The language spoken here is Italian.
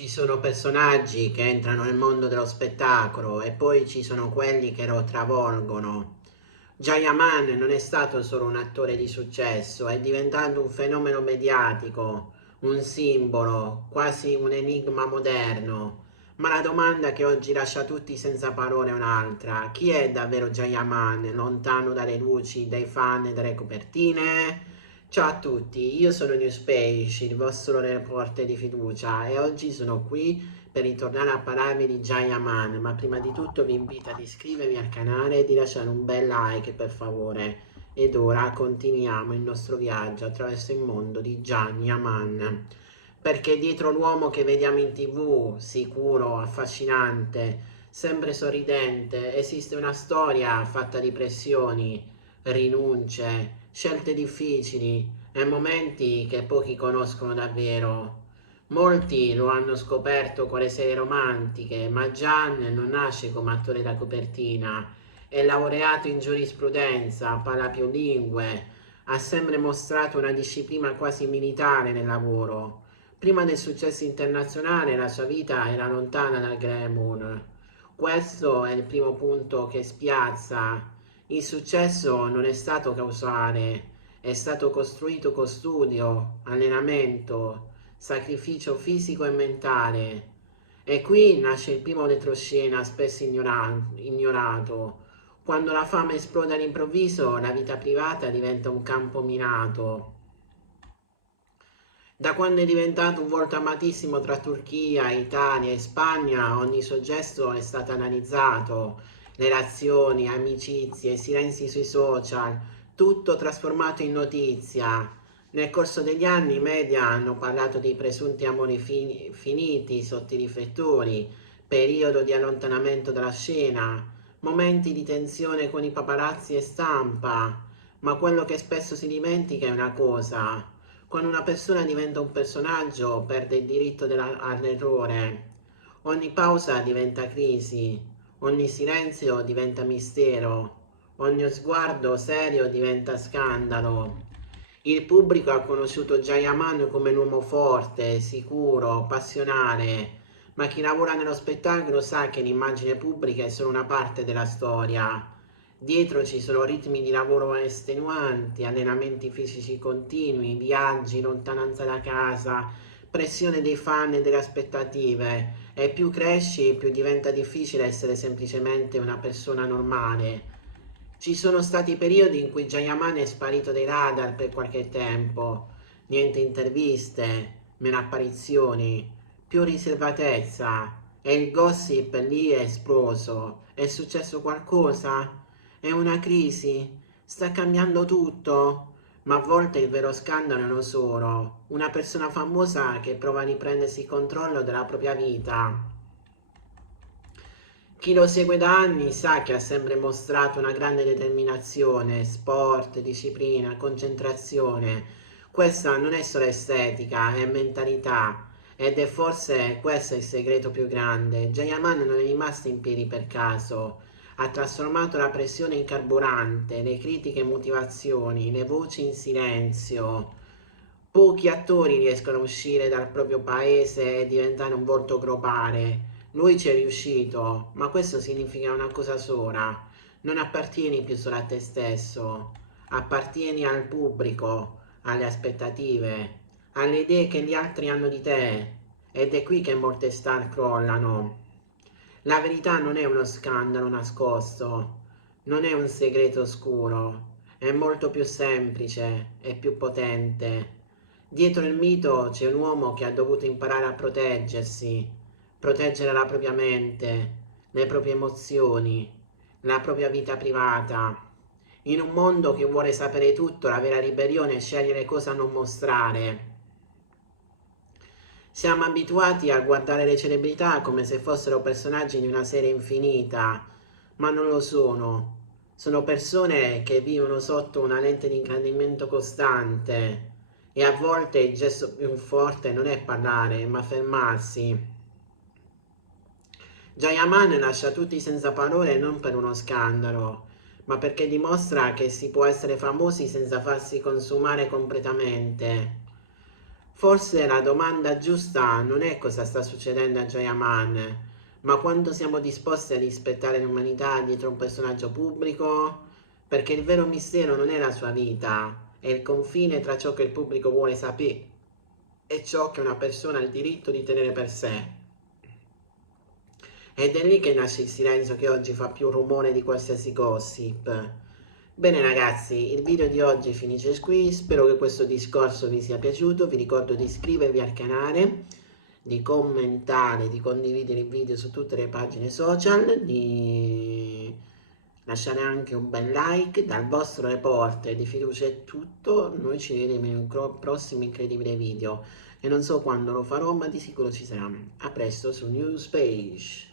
Ci sono personaggi che entrano nel mondo dello spettacolo e poi ci sono quelli che lo travolgono. Jayaman non è stato solo un attore di successo, è diventato un fenomeno mediatico, un simbolo, quasi un enigma moderno. Ma la domanda che oggi lascia tutti senza parole è un'altra. Chi è davvero Jayaman, lontano dalle luci, dai fan e dalle copertine? Ciao a tutti, io sono Newspace, il vostro reporter di fiducia e oggi sono qui per ritornare a parlarvi di Jayaman, ma prima di tutto vi invito ad iscrivervi al canale e di lasciare un bel like per favore. Ed ora continuiamo il nostro viaggio attraverso il mondo di Jayaman. Perché dietro l'uomo che vediamo in TV, sicuro, affascinante, sempre sorridente, esiste una storia fatta di pressioni, rinunce, scelte difficili e momenti che pochi conoscono davvero. Molti lo hanno scoperto con le serie romantiche, ma Gian non nasce come attore da copertina, è laureato in giurisprudenza, parla più lingue, ha sempre mostrato una disciplina quasi militare nel lavoro. Prima del successo internazionale la sua vita era lontana dal glamour. Questo è il primo punto che spiazza. Il successo non è stato causale, è stato costruito con studio, allenamento, sacrificio fisico e mentale. E qui nasce il primo retroscena spesso ignorato. Quando la fama esplode all'improvviso, la vita privata diventa un campo minato. Da quando è diventato un volto amatissimo tra Turchia, Italia e Spagna, ogni suo gesto è stato analizzato, relazioni, amicizie, silenzi sui social, tutto trasformato in notizia. Nel corso degli anni i media hanno parlato di presunti amori finiti sotto i riflettori, periodo di allontanamento dalla scena, momenti di tensione con i paparazzi e stampa, ma quello che spesso si dimentica è una cosa. Quando una persona diventa un personaggio, perde il diritto all'errore. Ogni pausa diventa crisi, ogni silenzio diventa mistero, ogni sguardo serio diventa scandalo. Il pubblico ha conosciuto Jayaman come l'uomo forte, sicuro, passionale, ma chi lavora nello spettacolo sa che l'immagine pubblica è solo una parte della storia. Dietro ci sono ritmi di lavoro estenuanti, allenamenti fisici continui, viaggi, lontananza da casa, pressione dei fan e delle aspettative. E più cresci, più diventa difficile essere semplicemente una persona normale. Ci sono stati periodi in cui Jayaman è sparito dai radar per qualche tempo. Niente interviste, meno apparizioni, più riservatezza. E il gossip lì è esploso. È successo qualcosa? È una crisi? Sta cambiando tutto? Ma a volte il vero scandalo è uno solo. Una persona famosa che prova a riprendersi il controllo della propria vita. Chi lo segue da anni sa che ha sempre mostrato una grande determinazione, sport, disciplina, concentrazione. Questa non è solo estetica, è mentalità. Ed è forse questo il segreto più grande. Jayaman non è rimasto in piedi per caso. Ha trasformato la pressione in carburante, le critiche in motivazioni, le voci in silenzio. Pochi attori riescono a uscire dal proprio paese e diventare un volto globale. Lui ci è riuscito, ma questo significa una cosa sola. Non appartieni più solo a te stesso, appartieni al pubblico, alle aspettative, alle idee che gli altri hanno di te. Ed è qui che molte star crollano. La verità non è uno scandalo nascosto, non è un segreto oscuro, è molto più semplice e più potente. Dietro il mito c'è un uomo che ha dovuto imparare a proteggersi, proteggere la propria mente, le proprie emozioni, la propria vita privata. In un mondo che vuole sapere tutto, la vera ribellione è scegliere cosa non mostrare. Siamo abituati a guardare le celebrità come se fossero personaggi di una serie infinita, ma non lo sono. Sono persone che vivono sotto una lente di ingrandimento costante e a volte il gesto più forte non è parlare, ma fermarsi. Jayaman lascia tutti senza parole non per uno scandalo, ma perché dimostra che si può essere famosi senza farsi consumare completamente. Forse la domanda giusta non è cosa sta succedendo a Gioia Man, ma quanto siamo disposti a rispettare l'umanità dietro un personaggio pubblico, perché il vero mistero non è la sua vita, è il confine tra ciò che il pubblico vuole sapere e ciò che una persona ha il diritto di tenere per sé. Ed è lì che nasce il silenzio che oggi fa più rumore di qualsiasi gossip. Bene ragazzi, il video di oggi finisce qui, spero che questo discorso vi sia piaciuto, vi ricordo di iscrivervi al canale, di commentare, di condividere il video su tutte le pagine social, di lasciare anche un bel like. Dal vostro report di fiducia è tutto, noi ci vedremo in un prossimo incredibile video e non so quando lo farò, ma di sicuro ci sarà. A presto su New Space.